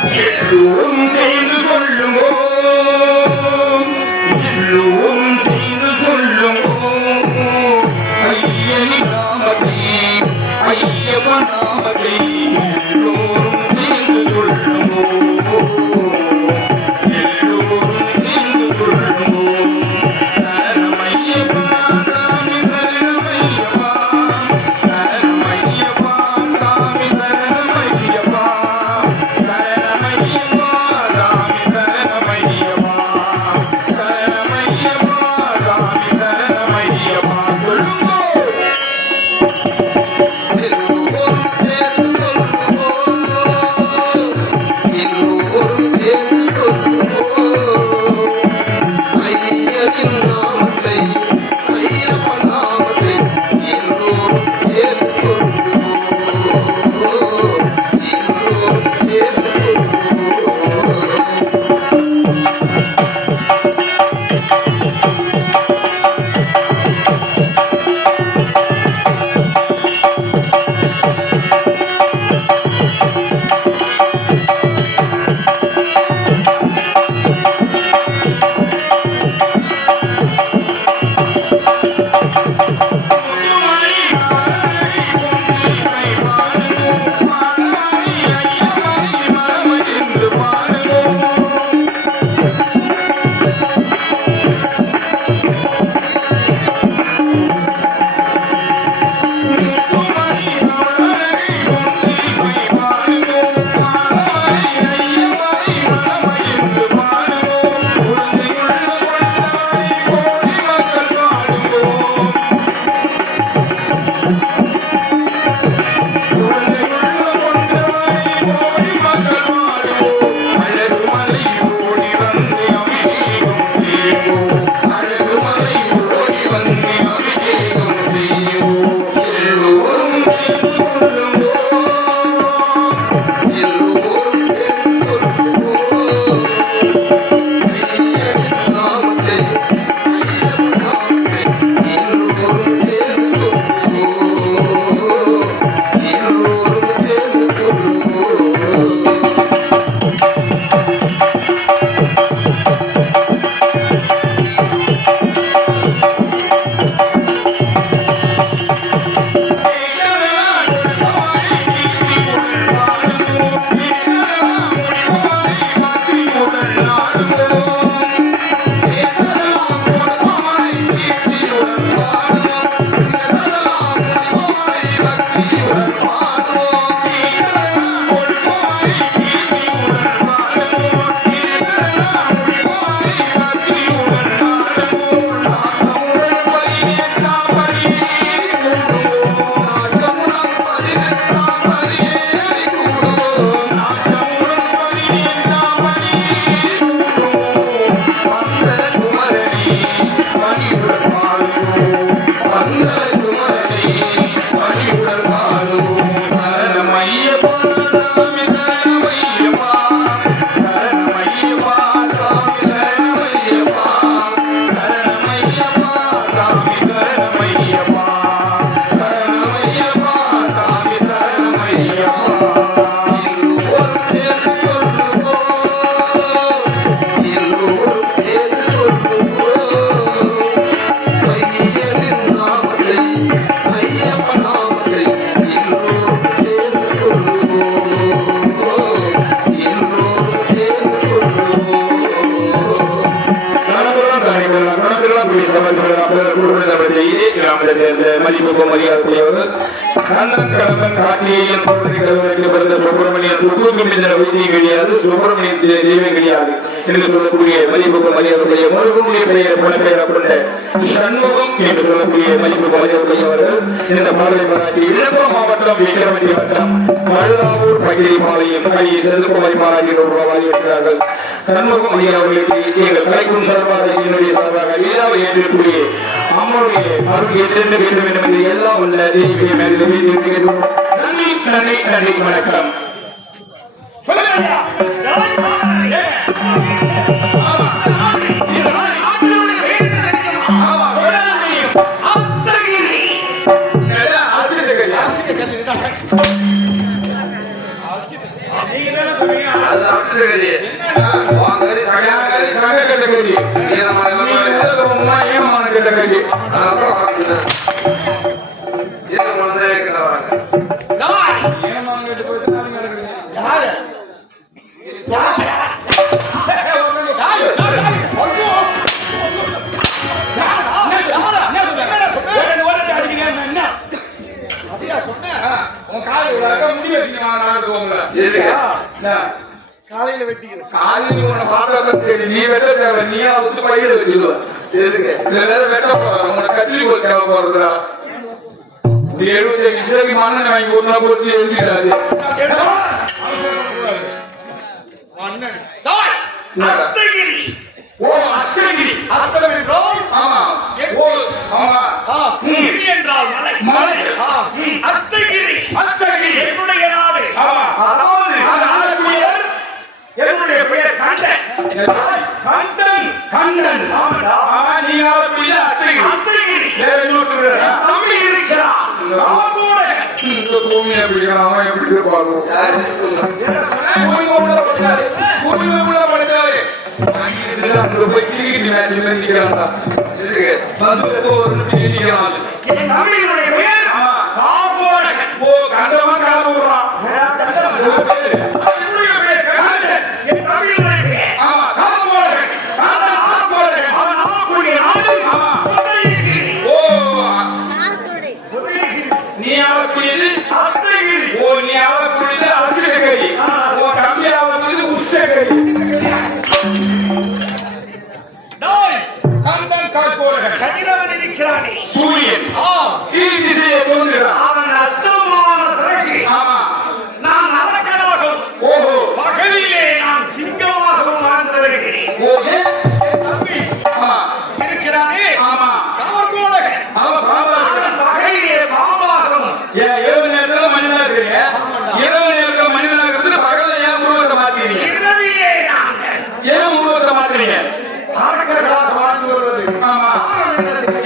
எல்லோரும் செய்து கொள்ளுமோ எல்லோரும் செய்து கொள்ளுமோ ஐயனி நாமத்தை ஐயப்பன் நாமத்தை எல்லோரும் செய்து கொள்ளுமோ எல்லோரும் செய்து கொள்ளுமோ சரணமையப்பா சாமி சரணமையப்பா சரணமையப்பா சாமி சரணமையப்பா சரணமையப்பா சாமி சரணமையப்பா சரணமையப்பா சாமி சரணமையப்பா சொல்லுங்கோ மதிப்புக்கும் மரியாதைக்குரியவர் கண்ணன் கடம்பன் காட்டியையும் பிறந்த சுப்பிரமணியன் சுக்குக்கும் இந்த வைத்தியம் கிடையாது, சுப்பிரமணியன் தெய்வம் கிடையாது என்று சொல்லக்கூடிய மதிப்புக்கும் மரியாதைக்குரிய முருகனுடைய பெயர் புனப்பெயர் கொண்ட சண்முகம் என்று சொல்லக்கூடிய மதிப்புக்கும் மரியாதைக்குரியவர்கள் இந்த பாடலை பாராட்டி விழுப்புரம் மாவட்டம் விக்கிரமணி வட்டம் மருதாவூர் பகிரி பாளையம் கையை செல்லுக்குமாரி மாறாகி இருக்கிறார்கள். சண்முகம் ஐயா அவர்களுக்கு எங்கள் கலைக்கும் சார்பாக என்னுடைய சார்பாக வீராவை ஏற்றிருக்கூடிய அம்மனுடைய அருள் எதிர்ந்து வேண்டும் என்று எல்லாம் உள்ள தெய்வீக நன்றி நன்றி நன்றி வணக்கம். நீங்க அது அஷ்டகரி வாங்கரி சங்க கட்டகரி ஏமான கட்டகரி ஏமானதே கிட்ட வராங்க ஏமான கட்ட போயிட்டு நான் நடக்கிறேன் யாரு காலையில வெட்டிக்கிறேன் காலையில உன்னை பார்த்தா சரி நீ வெட்ட தேவை நீ வந்து பையில வச்சுடுவ எதுக்கு வெட்ட போற உன்னை கட்டிலி போல் தேவை போறதுடா 75 சிறகு மண்ணெண்ணை வாங்கி ஒரு நாள் போட்டு எழுதிடாது அஷ்டகிரி ஓ அஷ்டகிரி அஷ்டகிரி ஆமா ஓ ஆமா கிரி என்றால் மலை மலை அஷ்டகிரி அஷ்டகிரி என்னுடைய நாடு ஆமா அதாவது ஆலகுடியர் என்னுடைய பெயர் கண்டன் கண்டன் கண்டன் ஆமா நீ ஆலகுடிய அஷ்டகிரி அஷ்டகிரி வேற இன்னொரு தம்பி இருக்கிறான் ராமோட இந்த பூமியை பிடிக்கிறான் எப்படி இருப்பாரு பூமியை படிச்சாரு அந்த போய் கிரிக்கெட் மேட்ச் நிக்கிறான்டா இதுக்கு வந்து ஒரு நிக்கிறான் என் தம்பியுடைய பேர் ராமோட ஓ கண்டமா கால விடுறான் என்னுடைய பேர் கண்டன் என் தம்பியுடைய பேர் ஆமா ராமோட அந்த ராமோட அவன் ஆகக்கூடிய நாடு ஆமா ஓ நீ ஆகக்கூடியது அஷ்டகிரி ஓ நீ ஆகக்கூடியது அஷ்டகிரி ஓ தம்பி ஆகக்கூடியது உஷ்டகிரி கதிரவன் இருக்கிறானே சூரியன் கீழ் திசையை தோன்றுகிறான் அவன் அர்த்தமான பிறகு ஆமா நான் அரக்கனாகவும் ஓஹோ பகலிலே நான் சிங்கமாகவும் வாழ்ந்து வருகிறேன் ஓகே தம்பி ஆமா இருக்கிறானே ஆமா கார்கோடகன் ஆமா பாம்பாகன் பகலிலே பாம்பாகவும் இரவு நேரத்துல மனிதனா இருக்கீங்க இரவு நேரத்துல மனிதனா இருக்கிறது பகல்ல ஏன் உருவத்தை மாத்திக்கிறீங்க இரவிலே நாங்கள் ஏன் உருவத்தை மாத்துறீங்க அரக்கர்களாக வாழ்ந்து வருவது ஆமா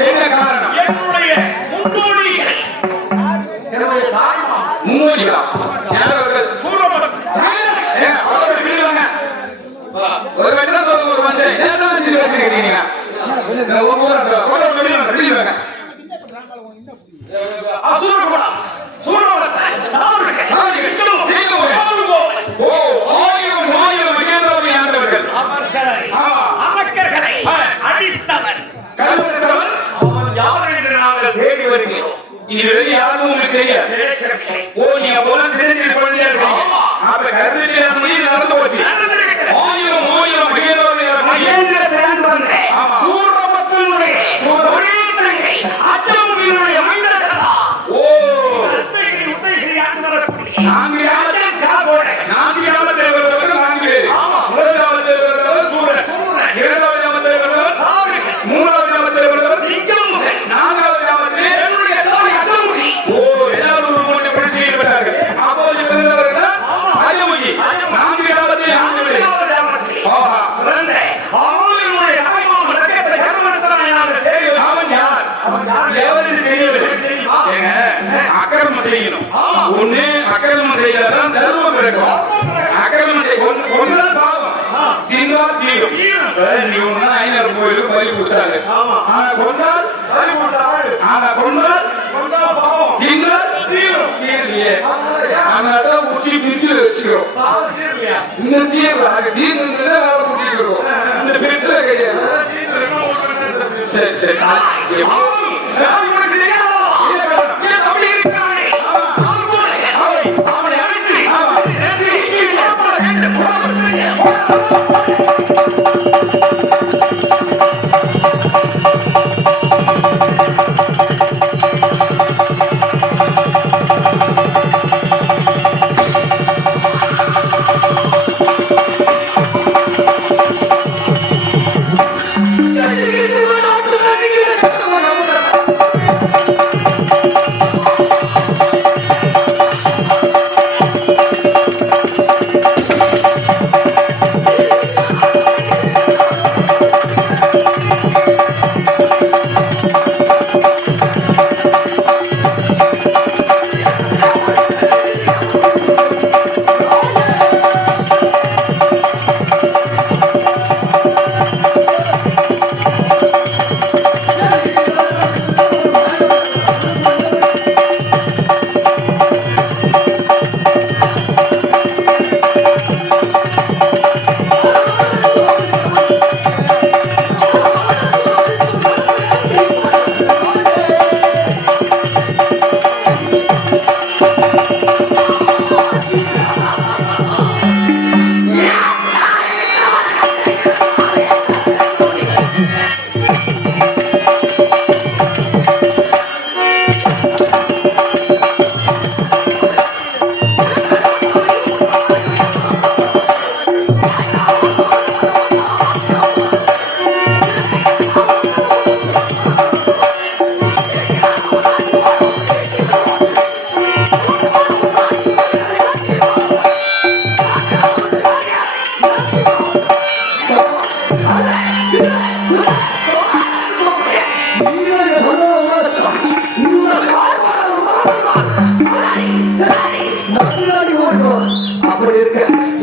என்ன காரணம் என்னுடைய முன்னோடிகள் என்னுடைய தாய்மா முன்னோடிகளா யாரவர்கள் சூரபத்மன் அவர்கள் விடுவாங்க ஒரு வெட்டா சொல்லுங்க ஒரு மஞ்சள் என்ன வச்சு வச்சிருக்கீங்க ஒரு ஊரை விடுவாங்க அசுரகுலம் சூரபத்மன் ஓ ஆயிரம் மகேந்திரவை ஆண்டவர்கள் அரக்கர்களை அழித்தவன் கருவற்றவன் அவன் யார் என்று நாங்கள் தேடி வருகிறோம் இதுவரை யாரும் உங்களுக்கு தெரியாது ஓ நீங்க போல தெரிஞ்சு பண்ணியா இருக்கீங்க அப்ப கருவத்திலே மொழியில் நடந்து போச்சு ஆயிரம் மகேந்திர திறன் வந்த சூரபத்மனுடைய ஒரே தங்கை அச்சமுகியினுடைய மைந்தர்களா ஓ அத்தகிரி உதயகிரி ஆண்டு வரக்கூடிய நான்கு யாவத்தையும் காப்போட நான்கு யாவத்தை வருவர்கள் நான்கு பேர் முதல் யாவத்தை வருவர்கள் சூரன் இரண்டாவது யாவத்தை வருவர்கள் தாரிகன் மூன்றாவது யாவத்தை வருவர்கள் சிங்கமுகன் நான்காவது யாவத்தை என்னுடைய தாய் அச்சமுகி ஓ எல்லாரும் ஒரு மூட்டை பிடிச்சு ஈடுபட்டார்கள் அப்போது வருவர்கள் அச்சமுகி நான்கு யாவத்தை ஆண்டு பேர் ஆஹா பிறந்த அவனுடைய தாய்மாமன் ரக்கத்தை கருவறுத்தவனை நாங்கள் தேடி அவன் யார் எவரும் தெரியவில்லை அக்கிரமம் செய்யணும் ஒண்ணு அக்கிரமம் செய்தாதான் தர்மம் கிடைக்கும் அக்கிரமம் செய்ய ஒன்றுதான் பாவம் தீங்கா தீரும் நீ ஒண்ணு 500 கோயிலுக்கு பலி கொடுத்தாரு ஆனா கொண்டால் பலி கொடுத்தாரு ஆனா கொண்டால் பாவம் தீங்கா தீரும் தீர்லையே அதனாலதான் உச்சி பிரிச்சு வச்சுக்கிறோம் இந்த தீர்வு தீர்ந்து வேலை குடிக்கிறோம் இந்த பிரச்சனை கிடையாது சரி சரி அவனை அழைத்து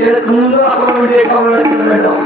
எனக்கு முன்பு அவர்களுடைய கவலை வேண்டும்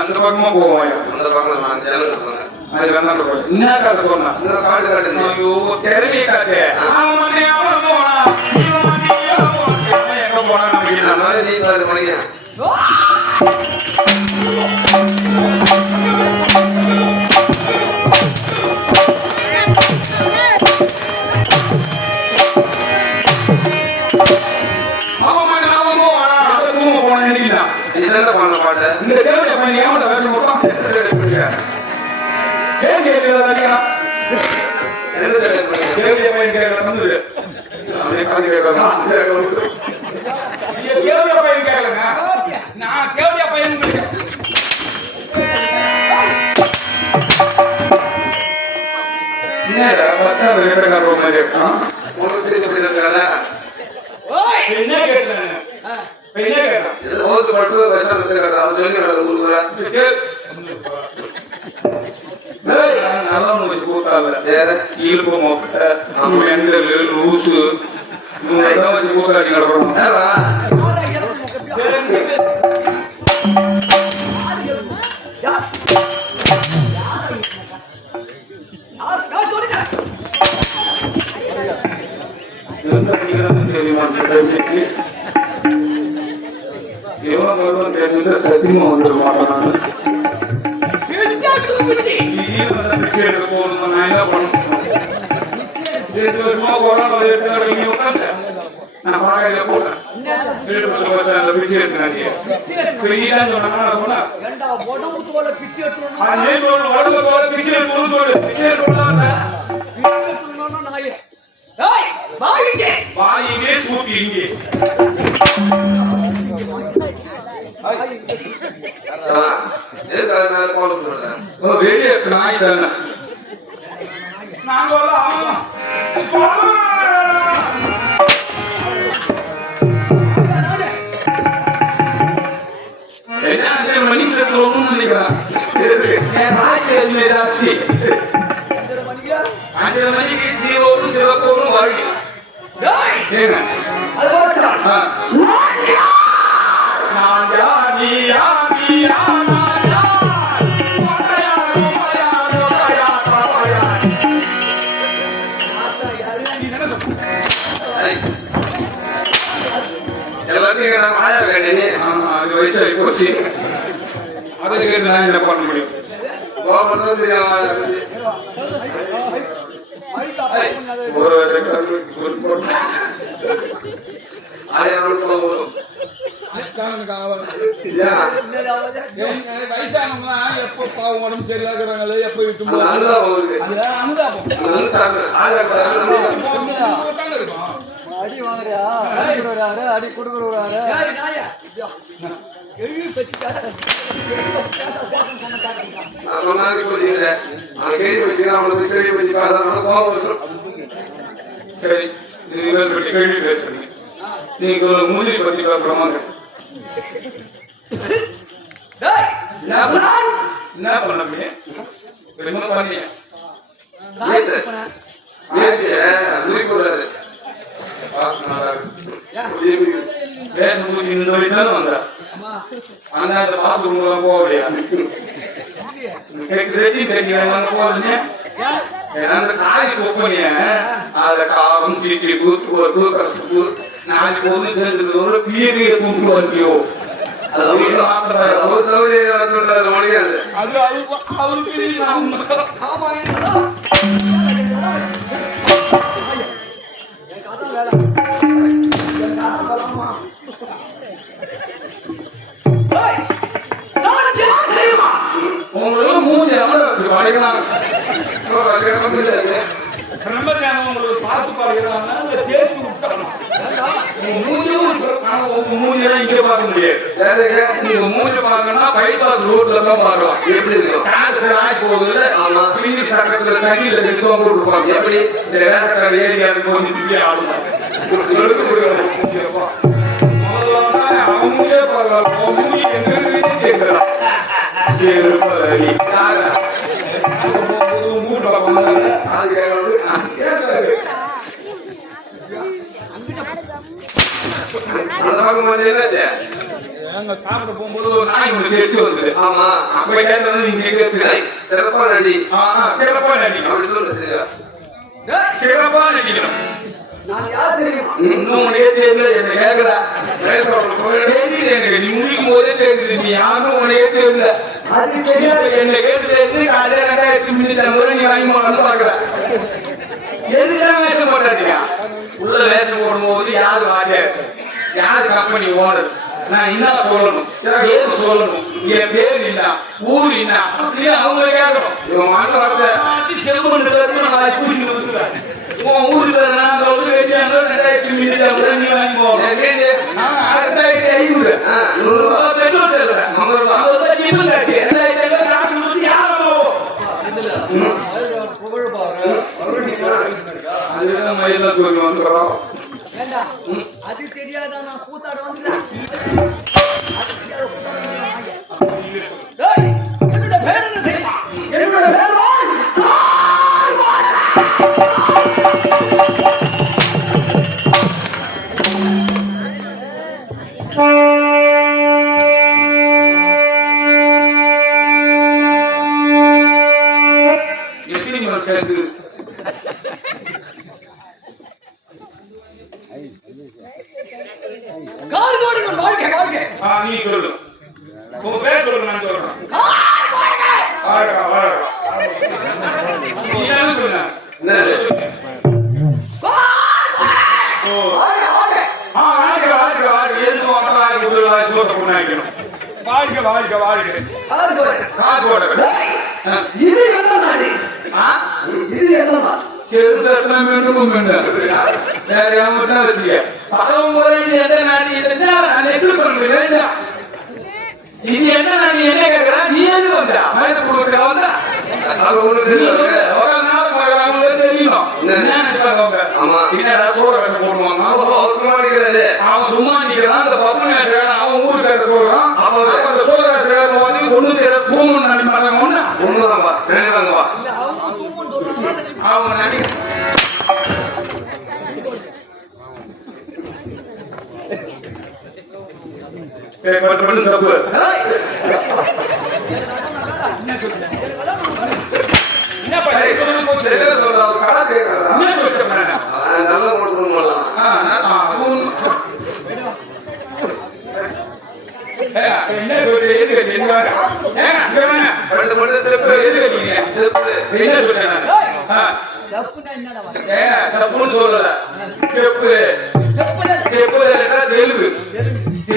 அந்த பக்கமா போவோம். அந்த பக்கம் நான் சேனல் இருப்பேன். அது வேணாம் போய் என்ன காட்ட சொன்னா இந்த காடு காட்டுங்க. ஐயோ தெருவே காட்டு. அவன் மண்ணே அவன் போனா இவன் மண்ணே அவன் போனா எங்க போனா நமக்கு அந்த மாதிரி நீ பாரு மணிக்கு. அவன் மண்ணே அவன் போனா தூங்க போனா நினைக்கிறான். இதெல்லாம் பண்ண பாட்டு. இந்த தேவடைய பையன் ஏமாட்ட வேஷம் போட்டான். ஏன் கேட்கல தேவடைய பையன் கேட்கல வந்து அவனே காது கேட்கலாம். தேவடைய பையன் கேட்கலங்க. நான் தேவடைய பையன் என்னடா பச்சை வேட்டக்கார ரூம் மாதிரி இருக்கான். உனக்கு தெரிஞ்ச பேசுறதுக்காக என்ன கேட்கல என்ன கேட்கல இது ஓத்து பட்டு விஷம் வச்சிருக்காரு. அது சொல்லி கடை ஊருக்குற. நல்லா முடிச்சு கூட்டால சரி இழுப்பு மொட்டை வெங்கல் லூசு இவங்க வச்சு கூட்டாடி கிடக்குறோம். தெரியுமா சத்தியமா வந்துட மாட்டேன். போகணும் நான் என்ன பண்ணணும்? 2 வருஷமா கொரோனா எடுத்து நான் பழக போட்டேன். 2 வருஷம் பிச்சை எடுத்துனாங்க. பெரியதான் சொன்னாங்க. பிச்சை வாயிலே சூட்டி இங்கே வெளியே நாய் தானே என்ன மனுஷத்துல ஒண்ணும் நினைக்கிறான். ராசி 5 மணிக்கு ஜீரோவும் சிவக்கோரும் வாழ்க்கை அது வயசாகி போச்சு. அதுக்கு நான் என்ன பண்ண முடியும்? ஒரு வயசானவங்க எப்ப பாவம் உடம்பு சரியாக்குறாங்களே எப்ப அடி வாங்குறியா அடி கொடுக்குறாரு சரி கேள்வி பேசுறீங்க. நீங்க மூஞ்சி பத்தி பேசுறமாங்க என்ன பண்ணமே என்ன பண்ணீங்க? இந்த வயசுல வந்தா ஆனா அந்த பாத்ரூம் எல்லாம் போகலையா? போகலையா அந்த காய் கொப்பனிய அதுல காரம் சீட்டி பூத்து கசப்பு நாளைக்கு பொண்ணு சேர்ந்துருக்கு ஒரு பீரிய கூட்டு வந்தியோ உங்களுக்கு மூஞ்சி எவ்வளவு வச்சு படைக்கலாம் பார்த்து பாருங்க மூஞ்செல்லாம் இங்க பார்க்க முடியாது நீங்க மூஞ்சி பார்க்கணும்னா பைபாஸ் ரோட்ல தான் பார்க்கலாம் எப்படி இருக்கும் கேன்சர் ஆகி போகுது சிலிண்டி சக்கரத்துல சங்கில எடுத்து போட்டுருப்பாங்க எப்படி இந்த வேற ஏரியா இருக்கு ஆடுவாங்க அவங்களே பரவாயில்ல கேட்கலாம் சாப்பிட போகும்போது ஒரு நாய் உங்களுக்கு எடுத்து வந்தது ஆமா அப்ப கேட்டது நீங்க சிறப்பா நடி சிறப்பா நடி அப்படி சொல்றது சிறப்பா நடிக்கணும் இன்னும் தெரியல என்ன கேக்குற எனக்கு நீ முடிக்கும் போதே தெரியுது நீ யாரும் உனையே தெரியல என்ன கேட்டு தெரிஞ்சு காலையில 2000 நீ வாங்கி போனாலும் பாக்குற எதுக்குதான் வேஷம் போட்டாதீங்க உள்ள வேஷம் போடும்போது யாரு வாட்டியாரு யாரு கம்பெனி ஓனர் நான் என்ன சொல்லணும் பேர் சொல்லணும் என் பேர் என்ன ஊர் என்ன அப்படின்னு அவங்க கேட்கணும் இவன் மாட்ட வரத செல்வன் நான் பூசி கொடுத்துறேன் உன் ஊருக்கு நான் வெட்டியாங்க 2000 நீ வாங்கி போகணும் 2500 100 பெட்ரோல் தருவேன் 50 ரூபாய் ஜீவன் காட்சி 2500 காட்டு யாரும் அதுதான் மயில தூக்கி வந்துடுறோம் அது தெரியாத நான் கூத்தாட வந்துட்டேன் என்னோட பேர் என்ன தெரியுமா என்னோட பேர் எத்தனை மணி சேர்ந்து நீ சொல்லு உங்க பேர் சொல்லுங்க நான் சொல்றேன் இது என்ன நாடு இது என்ன வேற மட்டும் வச்சுக்க இது என்ன நான் என்ன கேக்குறா நீ எது வந்தா மயத்தை கொடுக்க வந்தா ஒரு நாள் தெரியணும் அவன் சும்மா நிக்கிறான் அந்த பப்பு அவன் ஊருக்கு சொல்றான் அந்த சோதராசிரியர் ஒண்ணு பூமன் நடி மாட்டாங்க ஒண்ணுதான்பா நினைவாங்கப்பா அவங்க நடி சரி பட்டு சப்பு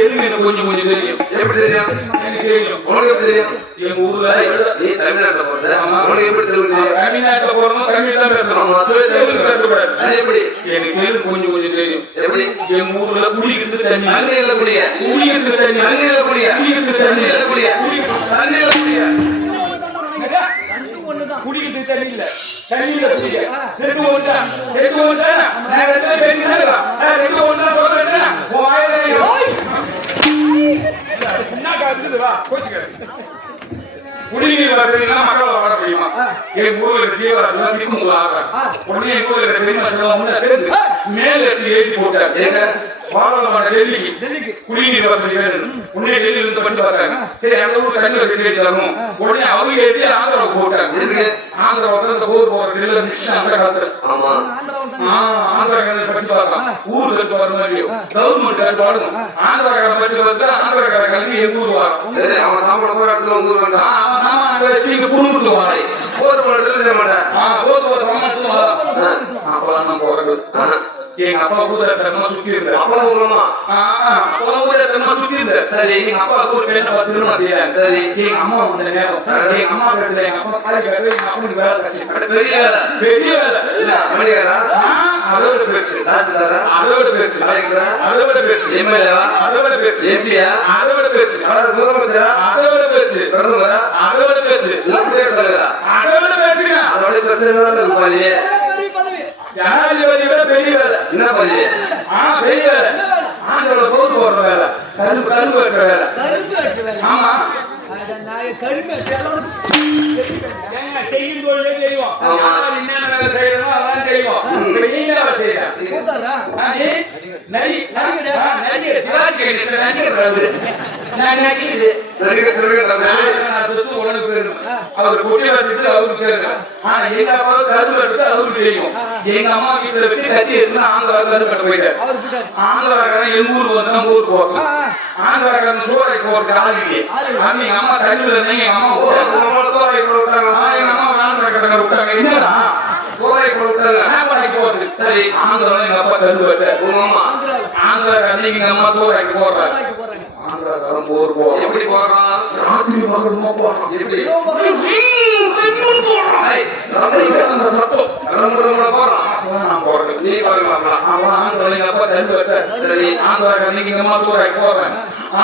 என்ன கொஞ்சம் கொஞ்சம் தெரியும் எப்படி தெரியும் எனக்கு தெரியும் உனக்கு எப்படி தெரியும் எங்க ஊர்ல நீ தமிழ்நாட்டுல போறது உனக்கு எப்படி தெரியும் தமிழ்நாட்டுல போறோம் தமிழ் தான் பேசுறோம் தெலுங்கு பேசக்கூடாது அது எப்படி எனக்கு தெலுங்கு கொஞ்சம் கொஞ்சம் தெரியும் எப்படி எங்க ஊர்ல குடிக்கிறதுக்கு தண்ணி அங்கேயில குடிய குடிக்கிறதுக்கு தண்ணி அங்கேயில குடிய குடிக்கிறதுக்கு தண்ணி இல்ல குடிய தண்ணியில குடிய குடிக்கிறதுக்கு தண்ணி இல்ல தண்ணியில குடிய ரெண்டு ஒன்றா நான் ரெண்டு பேசினா ரெண்டு ஒன்றா சொல்றேன் உன் வாயில குடிநீர் வசதினா மக்களை வாட முடியுமா என் ஊர்ல ஜீவராசி ஆடுறேன் உடனே என் ஊர்ல பெரிய சேர்ந்து மேல எடுத்து ஏற்றி போட்டார். எங்க? பாராளுமன்ற டெல்லிக்கு டெல்லிக்கு குடிநீர் வசதி வேணும். உடனே டெல்லியில இருந்து படிச்சு பார்த்தாங்க. சரி அந்த ஊருக்கு தண்ணி வசதி ஏற்றி தரணும். உடனே அவங்க ஏற்றி ஆந்திராவுக்கு போட்டாங்க. எதுக்கு? ஆந்திராவுக்கு அந்த ஊர் போற டெல்லியில மிஷின் அந்த காலத்துல ஆமா. ஆந்திராக்காரன் படிச்சு பார்க்கலாம். ஊர் கட்டு வர மாதிரியும் கவர்மெண்ட் கட்டு வரணும். ஆந்திராக்காரன் படிச்சு பார்த்தா ஆந்திராக்காரன் எங்க ஊர் வரும். சரி, அவன் சாமான போற இடத்துல உங்க ஊர் வேண்டாம். நாங்க வச்சு இங்க புடுங்கிட்டு வரோம். போர் போற இடத்துல செய்ய மாட்டேன். போர் சமாளத்துக்கு வரோம். அப்பெல்லாம் நம்ம போறது எங்க அப்பா ஊரை தரமா சுத்தி இருந்தா அப்பா உங்க அம்மா. அப்பா ஊரை தரமா சுத்தி இருந்தா. சரி. எங்க அப்பா ஊர் பேச திருமணம் செய்யறாங்க. சரி. எங்க அம்மா வந்த நேரம் எங்க அம்மா கருத்துல எங்க அப்பா காலை கட்டு எங்க அம்மாவுக்கு வேலை கட்சி பெரிய வேலை. பெரிய வேலை என்ன மணிகாரா? அதோட பெருசு. தாசில்தாரா? அதோட பெருசு. கலெக்டரா? அதோட பெருசு. எம்எல்ஏவா? அதோட பெருசு. எம்பியா? அதோட பெருசு. முதலமைச்சரா? அதோட பெருசு. பிரதமரா? அதோட பெருசு. குடியரசுத் தலைவரா? அதோட பெருசுங்க. அதோட பிரச்சனை தான் இருக்கு பாதி. பெரிய பதவி ஜனாதிபதி விட பெரிய வேலை. என்ன பாதி? பெரிய வேலை. ஆந்திரால போர் போடுற வேலை. கரும்பு வெட்டுற வேலை. கரும்பு வெட்டு வேலை. ஆமா. அட நாயே கரும்பு வெட்டு வேலை. ஏங்க, செய்யும் தொழிலே தெரியும். யார் என்னென்ன வேலை செய்யணுமோ அதான் தெரியும். இப்ப நீங்க வேலை செய்யற. கூத்தாரா? நடிகர் சிவாஜி கணேசன் நடிகர் அவரு. நான் நடிகர். உனக்கு பேரு. அவர் கொடி வச்சுட்டு அவருக்கு பேரு. ஆனா எங்க அப்பா கரும்பு எடுத்து அவருக்கு தெரியும். எங்க அம்மா வீட்டுல வச்சு கத்தி எடுத்து ஆந்திரா கரும்பு கட்ட போயிட்டாரு. அவர் கூட்டாரு. ஆந்திராக்காரன் எங்க ஊருக்கு வந்து நம்ம ஊருக்கு போறோம். ஆந்திராக்காரன் சோறைக்கு போறதுக்கு ஆள் இல்லையே. எங்க அம்மா தண்ணியில இருந்தாங்க. எங்க அம்மா உங்க அம்மா தோரை கூட விட்டாங்க. எங்க அம்மா ஆந்திராக்காரங்க விட்டாங்க. என்னடா தோரை கூட விட்டாங்க. சாப்பாடைக்கு போறது. சரி, ஆந்திரால எங்க அப்பா கரும்பு வெட்ட. உங்க அம்மா ஆந்திராக்காரன் எங்க அம்மா சோறைக்கு போடுறாங்க. ஆந்திராக்கு போறாங்க. ஆந்திராக்காரன் போர் போறோம். எப்படி போறான்? ராத்திரி பகலுமா போறோம். எப்படி? ஏய், அந்த சத்தம். ரொம்ப போறான். நான் போறேன். நீ போறீங்களா? அவன் ஆந்திரால எங்க அப்பா கரும்பு வெட்ட. சரி. ஆந்திராக்காரன் எங்க அம்மா சோறைக்கு போறேன்.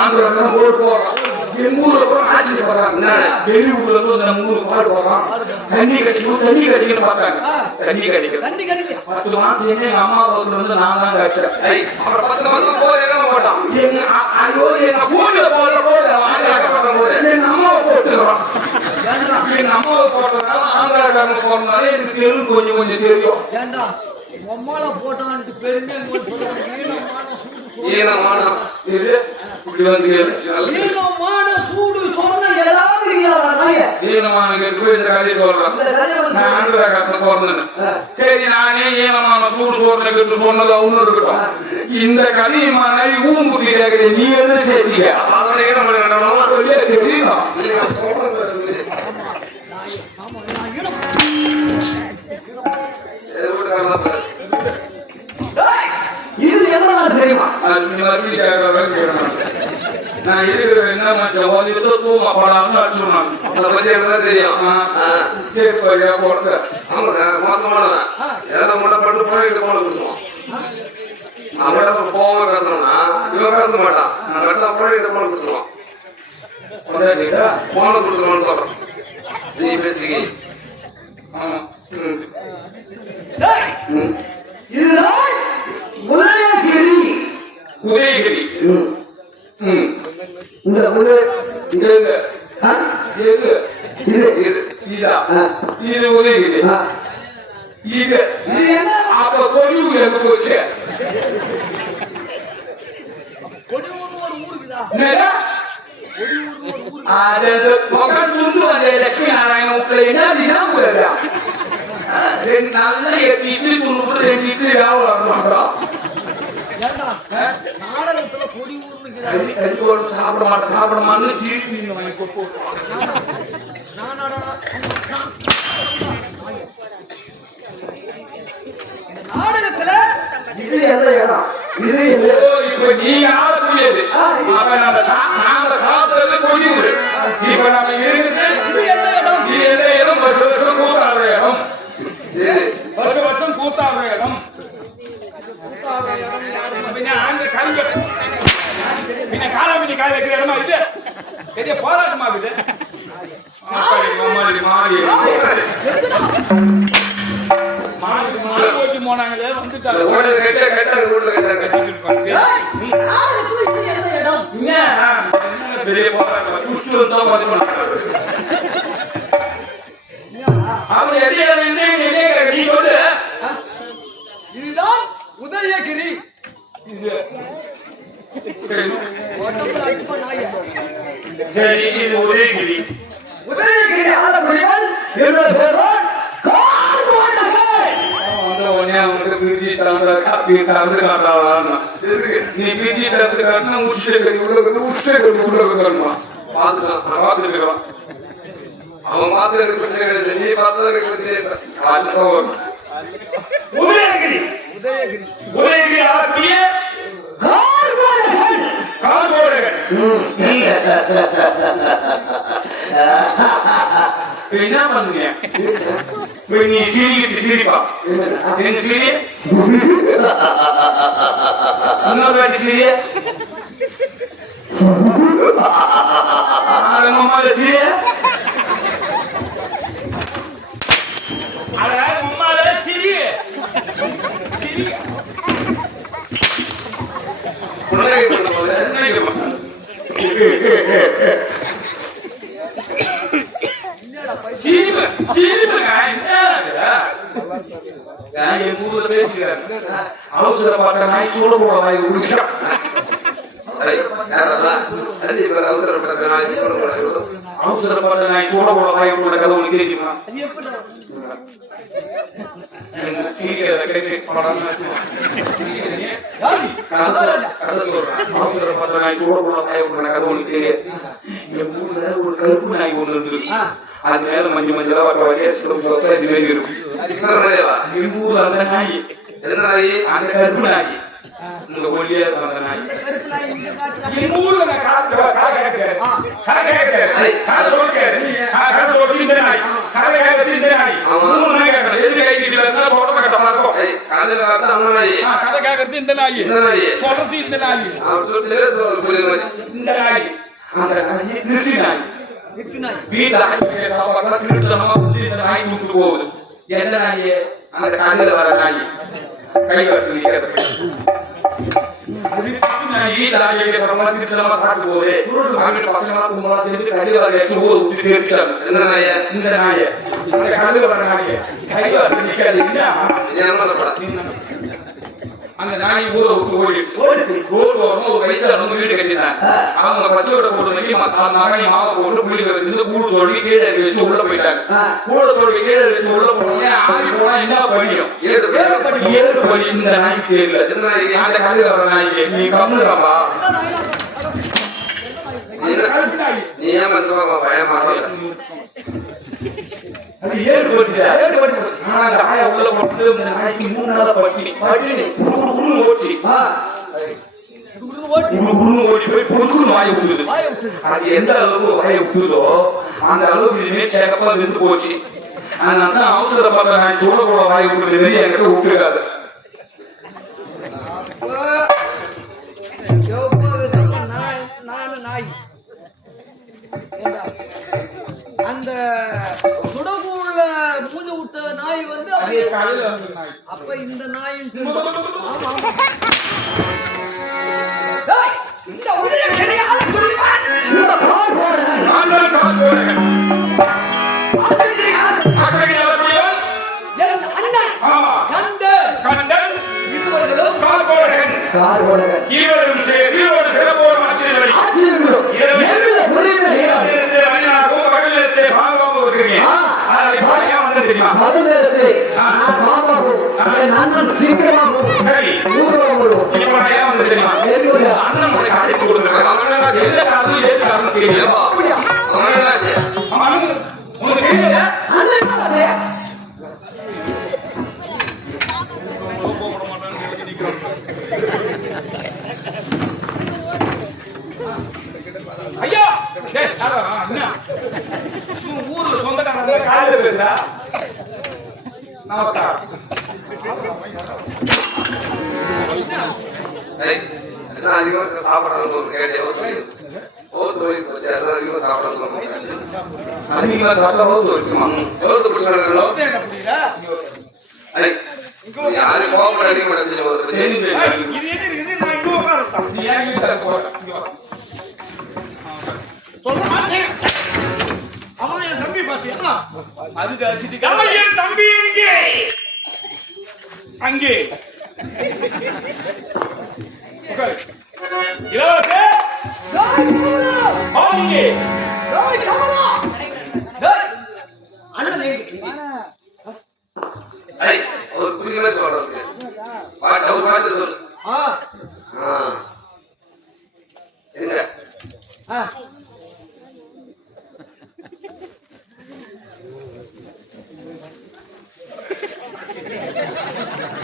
ஆந்திராக்காரன் போர் போறான். எங்க ஊர்ல கூட ஆச்சரியப்படுறாங்க. வெளியூர்ல இருந்து வந்து நம்ம ஊருக்கு பாடு போறான். தண்ணி கட்டிக்கணும் பார்த்தாங்க. தண்ணி கட்டிக்கணும். தண்ணி கட்டிலையா? 10 மாசம் எங்க அம்மா வீட்டுல வந்து நான் தான் கஷ்டம். ஏய், அப்புறம் 10 மாசம் போர் எங்க போட்டான்? ஐயோ எங்க போன்ல போட எங்க அம்மாவை போட்டுக்கிறோம். எங்க அம்மாவை போட்டதுனால ஆந்திராக்காரங்க போறதுனால எனக்கு தெலுங்கு கொஞ்சம் கொஞ்சம் தெரியும். ஏண்டா உம்மால போட்டான்ட்டு பெருமையா சொல்லுவாங்க. ஈனமான சூடு சொன்ன ஈனமானம். இது இப்படி வந்து ஈனமான சூடு சொன்ன ஏதாவது இல்லடா நாயே. ஈனமான கேட்டு இந்த கதையை சொல்றேன். இந்த கதையை வந்து நான் ஆந்திராக்காரன் போறேன்னு. சரி, நானே ஈனமான சூடு சோறுன்னு கேட்டு சொன்னது அவனு இருக்கட்டும். இந்த கதையை மாதிரி ஊங்குட்டி கேட்கிறேன். நீ என்ன செய்ய அதோட ஈனம் பண்ணி வேண்டாம். தெரியும். ஆமா நான் ஈனம். இது எதனால தெரியுமா? நான் இருக்கிற என்ன மனுஷன் ஓதிட்டு தூமா படாமல் அடிச்சுடுறான். அதை பத்தி எனக்கு தான் தெரியும். ஆமாங்க, மோசமானவன். எதனா மட்டும் பண்ணு போயிட்டு போன கொடுத்துருவான். அவன்கிட்ட போகாம பேசணும்னா இவன் பேச மாட்டான். கட்டா போயிட்டு போன கொடுத்துருவான். போன கொடுத்துருவான்னு சொல்றான். நீ பேசிக்க. இதுதான் உதயகிரி. உதயகிரி. இந்த இது உதயகிரி. இது அப்ப கொடியூர் எங்க போச்சு? கொடியூர்னு ஒரு ஊருக்குதா? அது மகன் துண்டு வந்த லட்சுமி நாராயண உப்புல என்ன ஊரா? 2 நாள்ல 8 இட்லி துண்டு 2 இட்லி வியாபாரம். ஏண்டா நாடகத்துல கொடியூர்னுக்குதா? சாப்பிட மாட்டேன்னு தீர்ப்பு வாங்கி கொடுப்போம். நாடகத்துல இது எந்த இடம்? இது இப்ப நீங்க ஆளக்கூடியது. அப்ப நாம சாப்பிடுறது கொடியூர். இப்ப நம்ம இருக்குது இது எந்த இடம்? இது எந்த இடம்? வருஷம் கூத்தாடுற இடம். வருஷம் கூத்தாடுற இடம். காலாமினி காய வைக்கிற இடமா இது? பெரிய போராட்டமா இது? மாடு ஓட்டி போனாங்களே வந்துட்டாங்க. நாடகத்துல இது எந்த இடம்? பெரிய போராட்டம் குடிச்சு வந்தா அவன் எதை நீ சொல்லு. இதுதான் உதயகிரி. இது உடம்புல அடிப்பா நாயா. சரி, இது உதயகிரி. உதயகிரி ஆளக்கூடியவன் என்னோட பேர் கார்கோடகன். அந்த உடனே அவனுக்கு பிரிச்சு தந்த காப்பி கறந்து காட்டாளான்னா நீ பிரிச்சு தந்து காட்டினா உஷ்டே உள்ள வந்துடணுமா பார்த்துட்டு இருக்கிறான். அவன் பார்த்து எனக்கு பிரச்சனை கிடையாது, நீ பார்த்தா எனக்கு பிரச்சனை இல்லை. அதுதான் வரும். உதயகிரி உதயகிரி உதயகிரி ஆளக்கூடிய கார்கோடகன். கார்கோடகன். இப்ப என்ன பண்ணுங்க? இப்ப நீ சிரிப்பா எங்க சிரி இன்னொரு வாட்டி சிரி ஆரம்பமாத சிரி புன்னகை பண்ண போது அவசரப்பட்ட நாய் சூட போட வாய் குடிச்சான். அவசரப்பட்ட நாளைக்கு அவசரப்பட்ட நாய் சூட போட வாய் உன்னோட கதை உனக்கு தெரியுமா? அது எப்படி அவசரப்பட்ட நாய் சூட போட வாய் உன்னோட கதை உனக்கு தெரியாது. என் ஊர்ல ஒரு கருப்பு நாய் ஒண்ணு இருந்தது. அது மேல மஞ்சள் மஞ்சளா வகையா சில இது மாதிரி இருக்கும். எங்க ஊர்ல அந்த நாய் அந்த கருப்பு நாய் இந்த ஒல்லியா இருக்கும் அந்த நாய். கருப்பு நாய் இங்க காட்டுறாங்க. எங்க ஊர்ல நான் கதை கேட்கறது இந்த நாய் சொல்றது இந்த நாய் இந்த நாய் அந்த நாய் திருச்சி நாய் இருக்கு நாய். வீட்டுல திருத்தனமா வந்து இந்த நாய் தூக்கிட்டு போகுது. எந்த நாய்? அந்த கண்ணில் வர நாய் கை வச்சு நிக்கிறது. சாப்பிட்டு போகுது. பசங்க கும்பலா சேர்ந்து கல்லில் வர ஊற்றி இருக்கிறாங்க. இந்த நாய அந்த கல்லில் வர நாய கை வச்சு நிக்கிறது. அந்த நாய் ஊரை விட்டு ஓடி வரும். ஒரு வயசுல நம்ம வீடு கட்டினாங்க. அவங்க பச்சையோட போட்டு மகனை மாவை போட்டு புளி வச்சிருந்து கூடு தோல்வி கீழே வச்சு உள்ள போயிட்டாங்க. கூட தோல்வி கீழே வச்சு உள்ள போனோடனே ஆடி போனா என்ன பண்ணிடும்? ஏழு படி இந்த நாய்க்கு தெரியல. அந்த கல்லில் வர நாய்க்கு நீ கம்முறாம்பா. நீ ஏன் பயமா அது ஏழு படி அந்த ஆயா உள்ள போட்டு இந்த நாய்க்கு 3 நாளா பட்டினி ஓடி போய் பொதுக்குன்னு வாயை விட்டுது. அது எந்த அளவுக்கு வாயை விட்டுதோ அந்த அளவுக்கு இதுமே சேகப்பா இருந்து போச்சு. அதனால அவசரப்பட்ட நாய் சூட போட வாயை விட்டுது. வெளியே என்கிட்ட விட்டுருக்காது. அந்த சுடகூழ மூஞ்ச விட்ட நாய் வந்து அப்ப இந்த நாயின் இந்த உதயகிரி ஆளக்கூடியவன் என் அண்ணன் கண்டன் இருவர்களும் கார்கோடகன் இருவரும் சிறப்போர் ஆசிரியர்கள் ஐயா ஊர்ல சொந்தக்காரங்க காலையில பேசுறா. நமஸ்காரம். அதிகமா சாப்பிடாத கேட்டே அதிகமா சாப்பிட இருக்குமா? யாரு கோபப்பட அடிக்க மாட்டேன். அவன் என் தம்பி பாத்தியா? அதுக்கு தம்பி எங்கே? அங்கே பாஷை சொல்லு. ஆ ஆ. எங்க? ஆ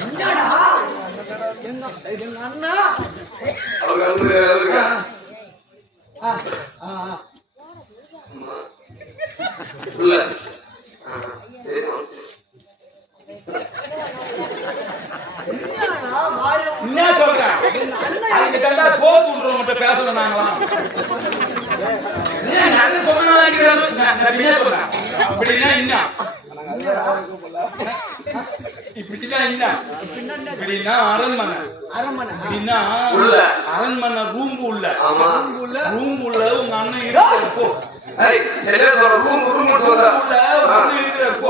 என்னடா எங்க அண்ணா அவங்க இருக்கா? ஆ ஆ ஆ இல்ல. ஆ. சரி. என்னடா வாயம் என்ன சொல்றேன்? எங்க அண்ணா அதுக்கு தண்டா தோத்து விட்டுறவங்கிட்ட பேசல நாங்களாம். ஏன் நான் சொன்னா நான் பின்ன சொல்றேன். இப்படின்னா என்ன? இப்படின்னா என்ன? இப்படின்னா அரண்மனை. அரண்மனை இப்படின்னா உள்ள. அரண்மனை ரூம் உள்ள. ஆமா. ரூம் உள்ள உங்க அண்ணன் இருக்கிற போ. ஏய், சரியா சொல்ற. ரூம் மட்டும் வந்தா. உள்ள உங்க அண்ணன் இருக்கிற போ.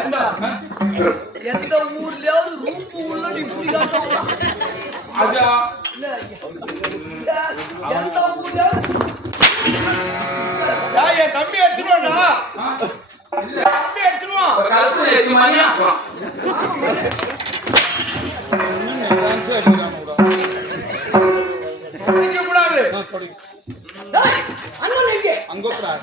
ஏண்டா, எந்த ஊர்லயாவது ரூம் உள்ள நீ இப்படி காட்டுவாங்களா? அதா இல்ல, எந்த ஊர்லயாவது என் தம்பி அடிச்சுடுவான்டா. இல்ல தம்பி அடிச்சுடுவான். கழுத்துல 8 மணி ஆகும். கூடாது டேய், அண்ணன் எங்கே? அங்க கூடாது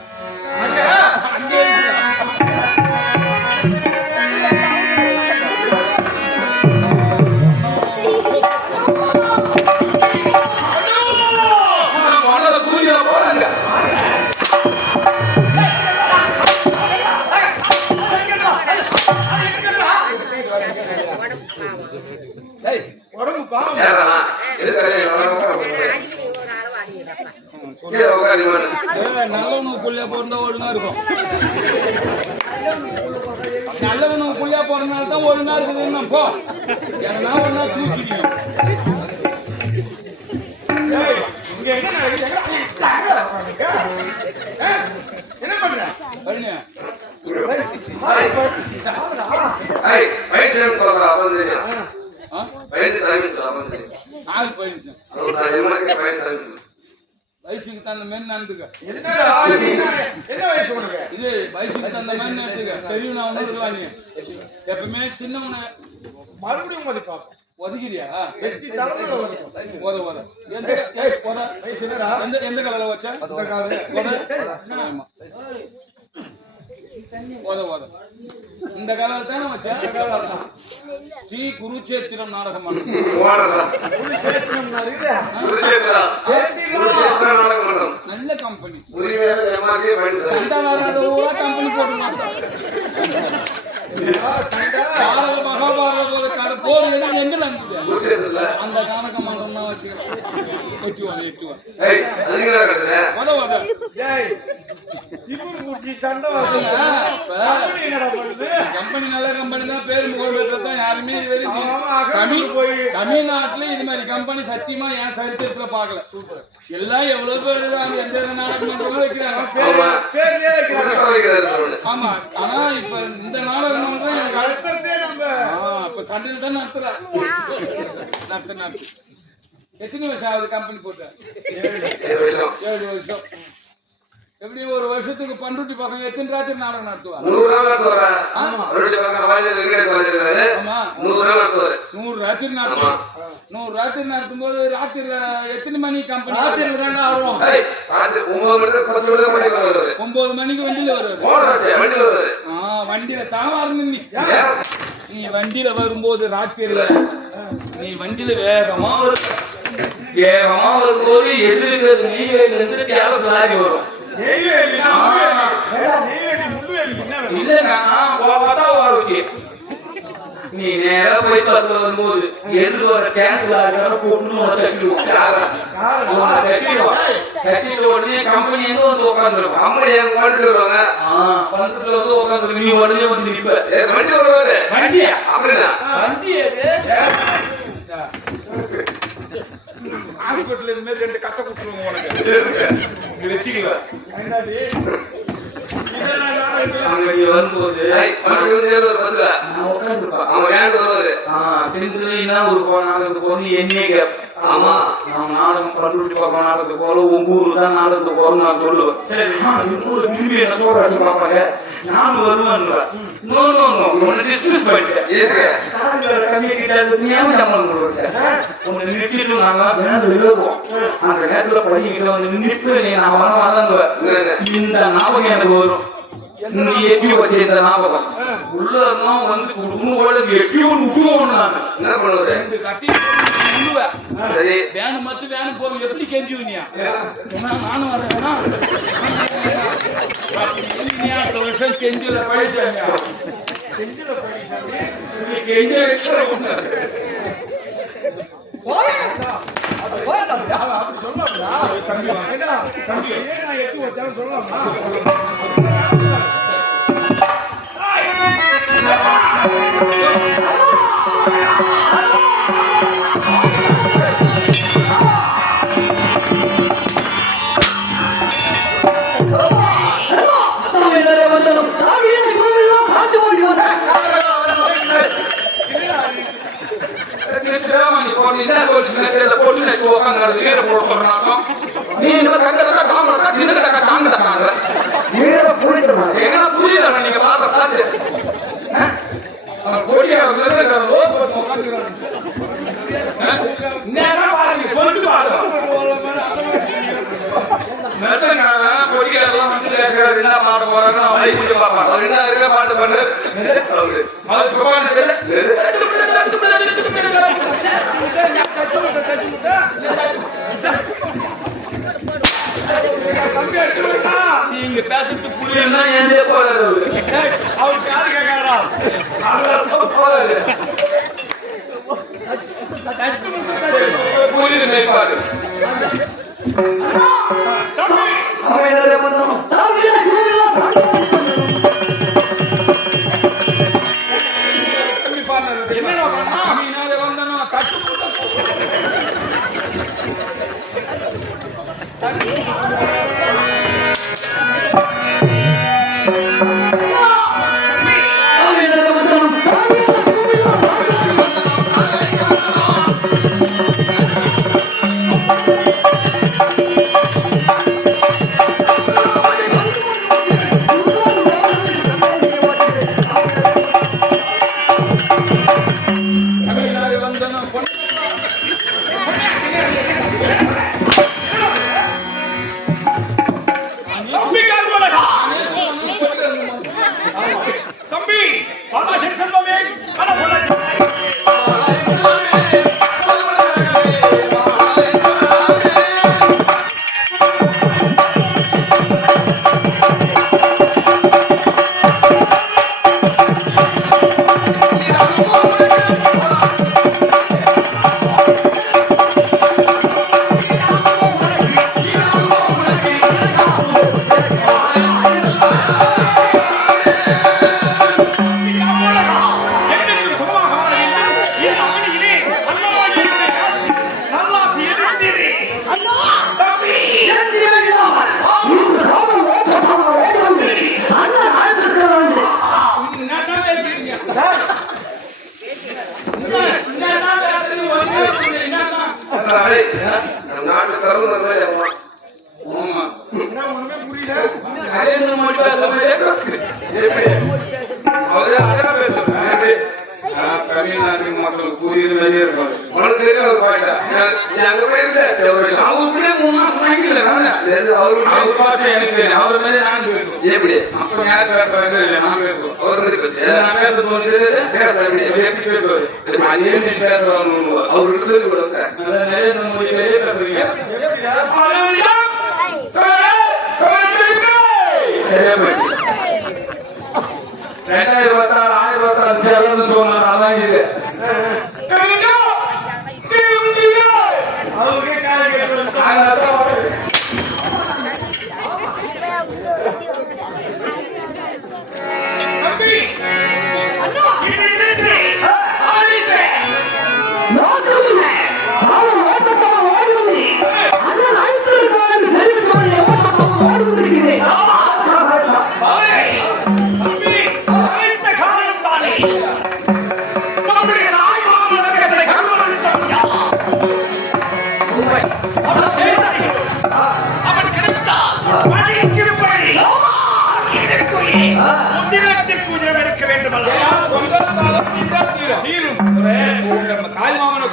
மணல தூக்கில போறாங்க. உடம்பு பாவம். ஏறா. எதுக்கு கீழே உட்காருமான்னு. நல்லவனுக்கு புள்ளியா பிறந்தா ஒழுங்கா இருக்கும். நல்லவனுக்கு புள்ளியா பிறந்தால தான் ஒழுங்கா இருக்குதுன்னு போ. ஏன்னா ஒன்னா தூக்கிடுவோம். என்ன பண்ற? பழனி. ஏய், பைத்தியம் சொல்றா. அப்ப தெரியும். ஆ? பைத்தியம் சாமி சொல்றா. அப்ப தெரியும். ஆள் போயிடுச்சு. அது நான் எம்மாக்கே பைத்தியம் சாமி சொல்லு. வயசுக்கு தகுந்த மாதிரி நடந்துக்க. என்ன வயசு உனக்கு? இது வயசுக்கு தகுந்த மாதிரி நடந்துக்க. பெரியவனா ஒண்ணு இருக்கலாம் நீ. எப்பவுமே சின்னவனை மறுபடியும் மதிப்பா ஒதுக்கிறியா? வெட்டி தலைமையில வரும். ஓத ஓத. எந்த ஏய் ஓத. வயசு என்னடா? எந்த கலர்ல வச்ச? அந்த காலு. ஓத. ஆமா. ஓத ஓத. இந்த கலர் தானே வச்ச? ஸ்ரீ குருச்சேத்திரம் நாடகம் பண்ணு. ஓடறா. சேர்க்கணும்னா இருக்குது. குருஷேத்ரா. குருஷேத்ரா நாடகம் பண்றோம். நல்ல கம்பெனி. உரிமையால எம்மாக்கே பைத்தியம் சாமி. சண்டை வராத ஊரா கம்பெனி போட்டு மாட்டோம். பாரத மகாபாரத கதை போர் எங்க நடந்தது? குருஷேத்ரா. அந்த காணக்க மரம் தான் வச்சு எட்டுவாங்க எட்டுவாங்க. ஏய், அதுக்கு என்ன கட்டுது? உத உத. டேய், திமிரு புடிச்சு சண்டை வருது. கம்பெனி என்னடா பண்ணுது? கம்பெனி நல்ல கம்பெனி தான், பேர் முகல் பெற்றதான். யாருமே இது வரைக்கும் ஆமா, அகமது போய் தமிழ்நாட்டுல இது மாதிரி கம்பெனி சத்தியமா என் சரித்திரத்துல பாக்கல. எல்லாம் எவ்வளவு பேர் இருக்காங்க, எந்த நாடகம் பண்றவங்க வைக்கிறாங்க. ஆமா. பேர்லயே வைக்கிறாங்க. புதுசா வைக்கிறாரு அவரு. ஆமா, ஆனா இப்ப இந்த நாடகம் தான் எனக்கு அடுத்ததே நம்ம இப்ப சண்டையில தான் நடத்துற. நடத்து. எத்தனை வருஷம் ஆகுது கம்பெனி போட்டு? 7 வருஷம். 7 வருஷம். எப்படியும் ஒரு வருஷத்துக்கு பண்ருட்டி பக்கம் எத்தனை ராத்திரி நாடகம் நடத்துவாங்க? 100 நாள் நடத்துவாரா? ஆமா. மறுபடியும் பக்கம் வாஜர் வெங்கடேஷ் வாஜர் இருக்காரு. ஆமா. 100 நாள் நடத்துவாரு. 100 ராத்திரி நடத்தும். 100 ராத்திரி நடத்தும் போது ராத்திரி எத்தனை மணி கம்பெனி? ராத்திரில தான்டா ஆடுவோம். ஏய், ராத்திரி 9 மணிக்கு 10 மணிக்கு வண்டியில வருவாரு. 9 மணிக்கு வண்டியில வருவாரு. ஓடுற வச்சு வண்டியில வருவாரு. வண்டியில தாவாருன்னு நீ. ஏன்? நீ வண்டியில வரும்போது ராத்திரில நீ வண்டியில வேகமா வரும்போது எதிர்க்கிறது நெய்வேலியில இருந்து கேரள லாரி வரும். நெய்வேலி முள்ளுவேலி என்ன வேணும்? இல்லங்க நீ நேரா போய் பஸ்ல வரும்போது எதிர்த்து வர கேன்சல் ஆகிற பொண்ணு கட்டிடுவோம். கட்டிட்டு உடனே கம்பெனி எங்க வந்து உட்காந்துருக்கும். அம்மனி எங்க கொண்டுட்டு வருவாங்க. பந்துல வந்து உட்காந்துருக்கு. நீ உடனே வந்து நிப்ப. வண்டியில வருவாரு. வண்டியா? அப்படின்னா வண்டி எது? ஹாஸ்பிட்டல் இது மாதிரி 2 கட்ட குடுத்துருவோம் உனக்கு. நீ வச்சுக்கல. என்னடி? இதெல்லாம் அங்க நீ வரும்போது மறுபடியும் வந்து ஏறுவாரு பஸ்ல. நான் உட்காந்துருப்பேன். அவங்க ஏன்ட்டு வருவாரு. செஞ்சுனா ஒரு நாடகத்துக்கு வந்து என்னையே கேட்பேன். ஆமா நான் நாடகம் கல்லூரி பக்கம் நாடகத்துக்கு போல உங்க ஊரு தான் நாடகத்துக்கு போல நான் சொல்லுவேன். சரி எங்க ஊரு திரும்பி என்ன சொல்றாரு பாப்பாங்க, நானும் வருவேன். நோ நோ நோ உன்னை டிஸ்மிஸ் பண்ணிட்டேன். எதுக்கு? உன்னை நிறுத்திட்டு நாங்க வேணும் எழுதுவோம். அந்த நேரத்துல பையன்கிட்ட வந்து நிறுத்து நீ நான் வர வரங்குவேன். இந்த ஞாபகம் எனக்கு வரும். நீ எப்படி வச்ச இந்த ஞாபகம் உள்ள வந்து குடும்பம் எப்படி ஒன்று விட்டுவோம். நான் என்ன பண்ணுவாரு? கட்டி சொல்லுவேன். சரி வேணும் மட்டும் வேணும் போகும். எப்படி கெஞ்சுவினியா? நானும் வரேன்னா வருஷம் கெஞ்சில படிச்சாங்க. அப்படி சொல்லலாம். ஏன் நான் எட்டு வச்சாலும் சொல்லலாமா? நீங்க பாத்து கொடியா பாட்டு பண்ணு. நீங்க பேசுறது புரியலன்னா ஏதே போறாரு. அவர் காது கேட்காரா? புரியுது மேற்பாடு. என்னடா பண்ணா மீனாலே வந்தனா கட்டு தம்பி பாபா செல்வமே நாட்டு திறந்து வந்தா தமிழ்நாட்டு மக்களுக்கு புரியுற மாதிரியே இருப்பாரு. உனக்கு தெரியும் ஒரு பாஷா. நீ அங்க போயிருந்தேன் அவருடைய 3 மாசம் வாங்கிக்கல. அவர் பாட்டு எனக்கு தெரியும். அவர் மாதிரி நான் பேசுவோம். எப்படி அப்ப யார் பேசுறது இல்லை, நான் பேசுவோம். அவர் மாதிரி பேசு. நான் பேசுறது வந்து எப்படி பேசுவாரு? அதே பேசுவாங்க. அவருக்கு சொல்லி கொடுங்க. நரேந்திர மோடி மாதிரியே பேசுறீங்க. சரியா போயிடுச்சு. 2026 1026 செலவு சொன்னார். அதான் இது அவருக்கே காது கேட்கணும். தம்பி ஓடி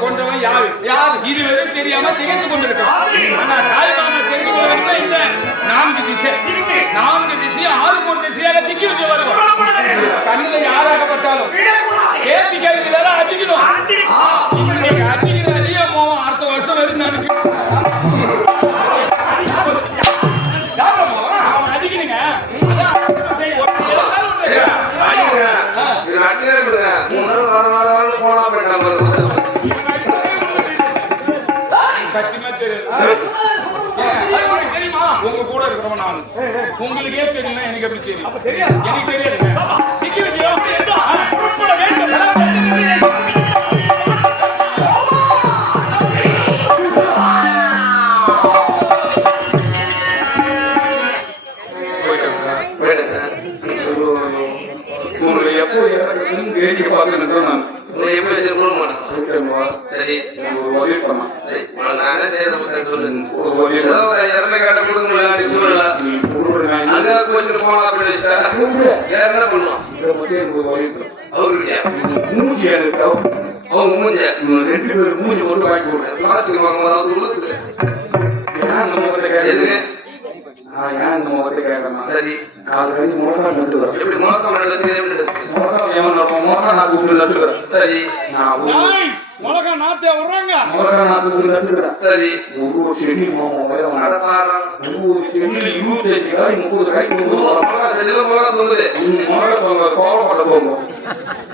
கொண்டவன் யாரு இதுவரை தெரியாம திகைத்து கொண்டிருக்கான். ஆனா தாய் மாமா தெரிந்து கொள்ள வேண்டும். இந்த 4 திசை 6 திசையாக திக்கி வச்சு வருவோம். கண்ணில் யாராகப்பட்டாலும் கேத்தி கேள்வியில அடிக்கணும். இன்னைக்கு அடிக்கிற அடியே போவோம். அடுத்த வருஷம் வரும் நான் அவன் அடிக்கணுங்க. அதான் சத்தியமா தெரியுமா? உங்க கூட இருக்கிறவன் நான். உங்களுக்கே தெரியல, எனக்கு எப்படி தெரியும்? எனக்கு தெரியாதுங்க. நிக்க வச்சியோ உட்பட வேண்டும். எப்போ கேள்வி பார்க்கணும் நான் சரி உதவி பண்ணலாம். நானே சொல்லு ஏதோ இறமை காட்ட கொடுக்க முடியல சொல்லல அங்க கோச்சுட்டு போனா அப்படின்னு என்ன பண்ணுவோம் அவருக்கு மூஞ்சி எனக்கு அவங்க மூஞ்ச 2 பேர் மூஞ்சி ஒன்று வாங்கி கொடுக்குறேன். பிளாஸ்டிக் வாங்கும்போது அவங்க உழுக்குது எதுக்கு ஏன் இந்த முகத்தை கேட்கறேன்? சரி அது வந்து முகத்தை நட்டு வரேன். எப்படி முழக்கம் முகம் ஏன் முகம் நான் கூப்பிட்டு நட்டுக்கிறேன். சரி நான் மிளகா நாத்தே விடுறாங்க. முகம் நான் கூப்பிட்டு நட்டுக்கிறேன். சரி ஒரு செடி முகம் நடப்பாரா ஒரு செடியில் 25 காய் 30 காய் மிளகா தொங்குது கோலப்பட்ட போகும்.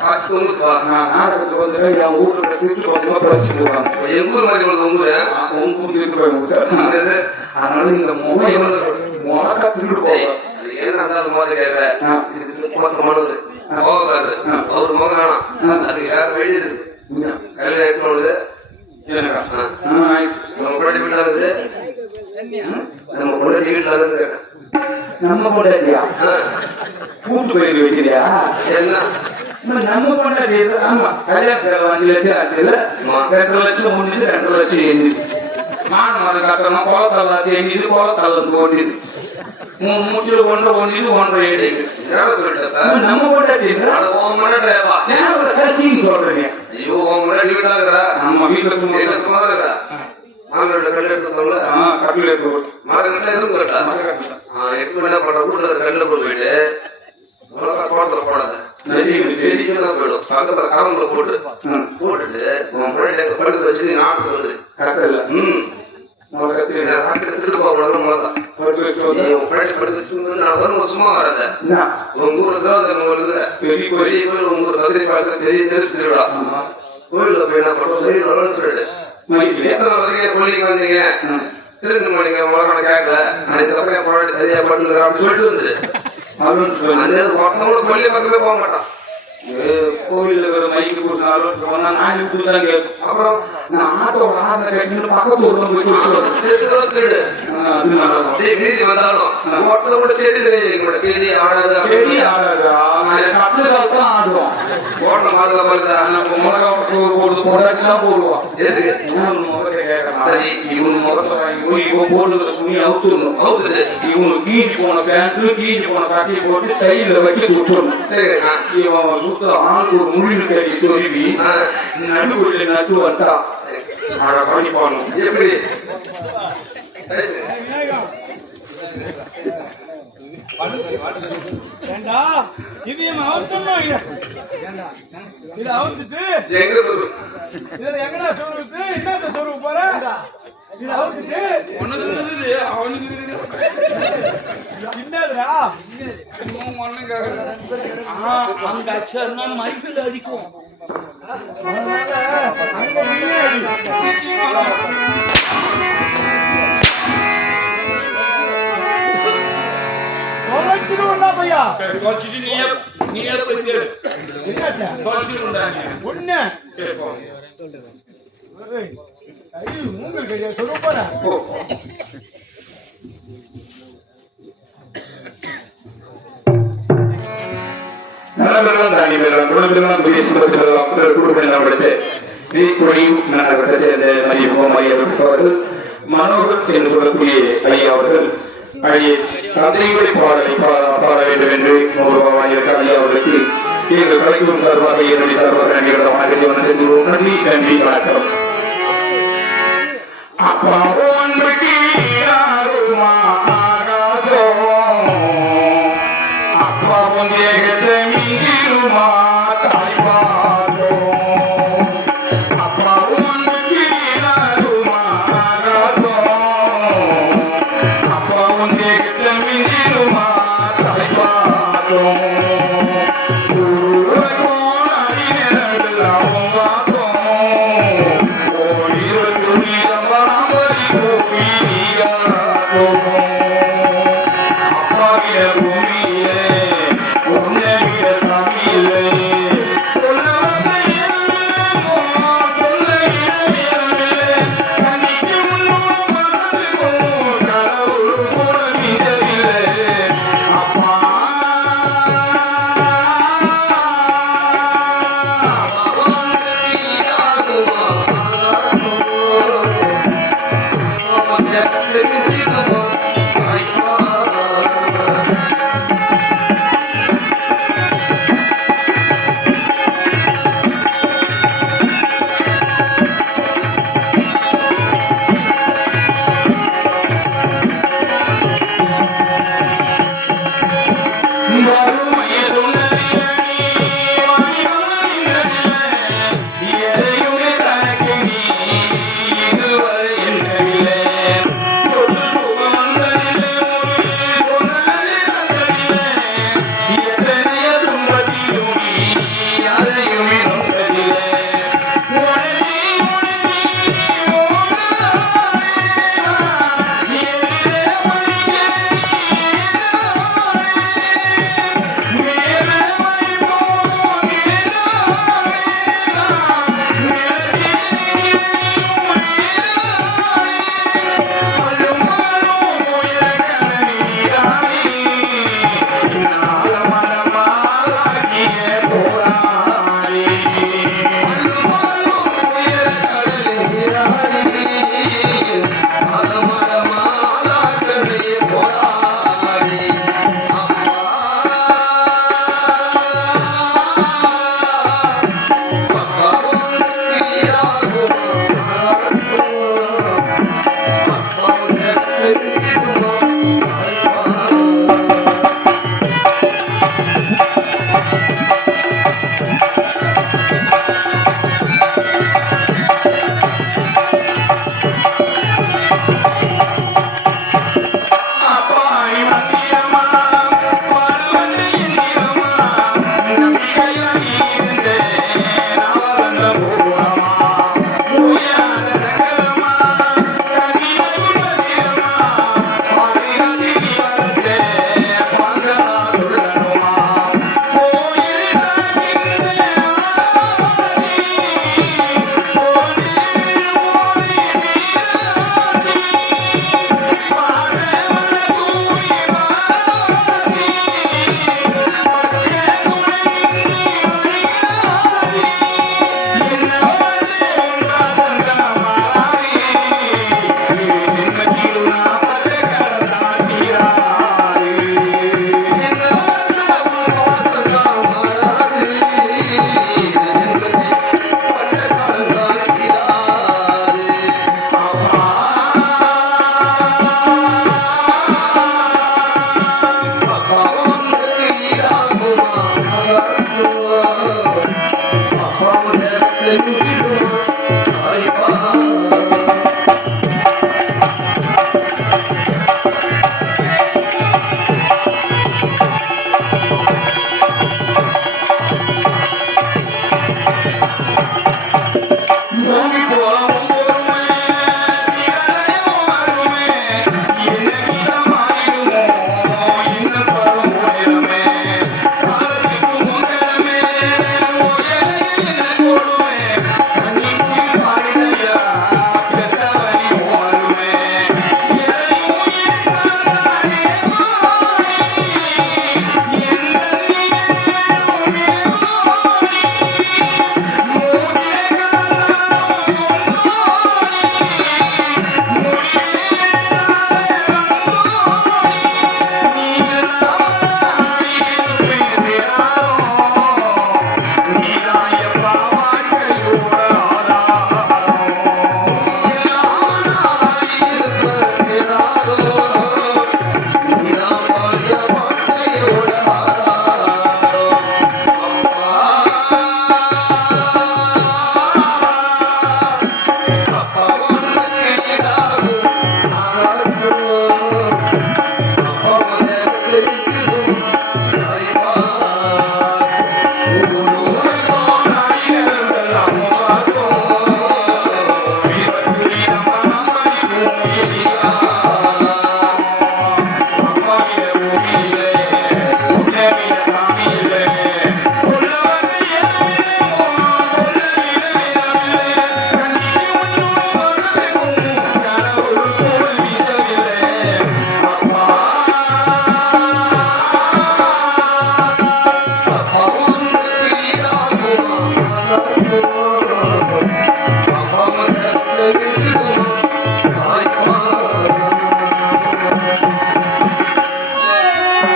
காசு தொங்குதுப்பா நான் நாடகத்துக்கு வந்து என் ஊர்ல திருட்டு வந்து பிரச்சனை போடுறாங்க. எங்க ஊர் மாதிரி தொங்குது உங்க ஊர் திருட்டு போய் அதனால இந்த முகம் முழக்கா திருட்டு போகும். என்ன அந்த மாதிரி கேட்கறேன் இதுக்கு மோசமானவர் போகாரு அவர் முகம் வேணாம். அதுக்கு யாரும் எழுதி இருக்கு கையில எடுக்கணுது நம்ம பொண்டாட்டி வீட்டுல இருக்குது. நம்ம பொண்டாட்டி வீட்டுல இருந்து நம்ம பொண்டாட்டியா கூட்டு போயிரு வைக்கிறியா? என்ன நம்ம பொண்டாட்டி ஆமா கல்யாணத்துல 5 லட்சம் ஆச்சுல 2 லட்சம் முடிஞ்சு 2 லட்சம் எழுதி மாடு மாடு கட்டணும். கோலத்தல்ல தேங்கிது கோலத்தல்ல ஓட்டிது 3 மூச்சில் 1 ஒண்டிது 1 ஏழு சொல்லிட்டேன் நம்ம பொண்டாட்டி சொல்றீங்க. ஐயோ உன் முன்னாடி வீட்டுல இருக்கிறா நம்ம வீட்டுல சும்மா தான் இருக்கிறா. மாமியோட கல்ல எடுத்துருந்தோம்ல கட்டில எடுத்து மாறு கட்டில எதுவும் கேட்டா 8 மணி நேரம் பண்ற வீட்டுல கல்ல கொண்டு போயிட்டு மிளகா தோட்டத்துல போடாத செடிக்கு தான் போயிடும். பக்கத்துல காலம்புல போட்டுட்டு உன் முன்னாடி படுக்க வச்சு நீ நாட்டுக்கு வந்துரு. கட்டல திருட்டு போக கூடாது மிளகா உன் முன்னாடி படுக்க வச்சு நான் வரும் சும்மா வராத. உங்க ஊர்ல தான் பெரிய கோயில் உங்க ஊர் கதிரை பாலத்துல பெரிய தேர்ச்சி திருவிழா கோயிலுக்கு போய் என்ன பண்றோம் சொல்லிட்டு எத்தனை வரைக்கும் கோயிலுக்கு வந்தீங்க திருட்டு மணிங்க மிளகான கேட்கல அதுக்கப்புறம் என் பொண்ணாடி சரியா பண்ணுங்க அப்படின்னு சொல்லிட்டு வந்துரு. அந்த ஒருத்தவங்களோட கொல்லிய பக்கமே போக மாட்டான். கோவில்ல இருக்கிற மைக்கு பூசினாலும் சொன்னா நான் இப்படிதான் கேட்கும். அப்புறம் நான் ஆட்டோட ஆதரவு கேட்டு பக்கத்து ஊர்ல போய் திருடு மீதி வந்தாலும் ஒருத்தர் கூட செடி செடி ஆடாது செடி ஆடாதா கட்டுதான் ஆடுவோம். ஓட்ட பாதுகாப்பா இருந்தா நம்ம மிளகா போடுறது போட்டாச்சுதான் போடுவோம். எதுக்கு சரி இவனு முகத்தை வாங்கி இவன் போடுறது துணி அவுத்துடணும். அவுத்துட்டு இவனு கீஞ்சி போன பேண்ட் கீஞ்சி போன கட்டி போட்டு சைடுல வைக்க விட்டுடணும். சரி இவன் சுத்த ஆளுக்கு ஒரு முள்ளு கட்டி சொருவி நடுவுல நட்டு வட்டா அதை பண்ணி போடணும். எப்படி ஏண்டா இது அவசரம் இத அவுத்துட்டு எங்க சொல்லு இதுல எங்கடா சொல்லுது என்னத்த சொல்ல போற இது அவுத்துட்டு ஒண்ணுது அவனுக்கு என்னடா அந்த அச்சர்னா மைக்கில் அடிக்கும். பையா சரி குறைச்சிட்டு நீயே போய் தேடு. குறைச்சிருந்தாங்க ஒண்ணு சரி போ. ஐயோ மூங்க கையா சொல்ல போற நலம்பெறலாம் தாண்டி பெறலாம் குணம்பெறலாம் புதிய சுமத்திலாம் குடும்பம் படுத்து விதிக்குடியும் நாடகத்தை சேர்ந்த மதிப்பும் ஐயவர்கள் மனோகர் என்று சொல்லக்கூடிய ஐயா அவர்கள் அழிய கதைகளை பாடலை பாட வேண்டும் என்று 100 ரூபாய் வாங்கியிருக்க ஐயா அவர்களுக்கு எங்கள் கலைக்கும் சார்பாக என்னுடைய சார்பாக நன்றி நன்றி வணக்கம். அப்பா ஒன்றுக்கு யாருமா ஆகாசம் அப்பா உன் தேகத்தை மிஞ்சிருமா தாய்ப்பாதம் அப்பா ஒன்றுக்கு யாருமா ஆகாசம் அப்பா உன் தேகத்தை மிஞ்சிருமா தாய்ப்பாதம்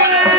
போறேன்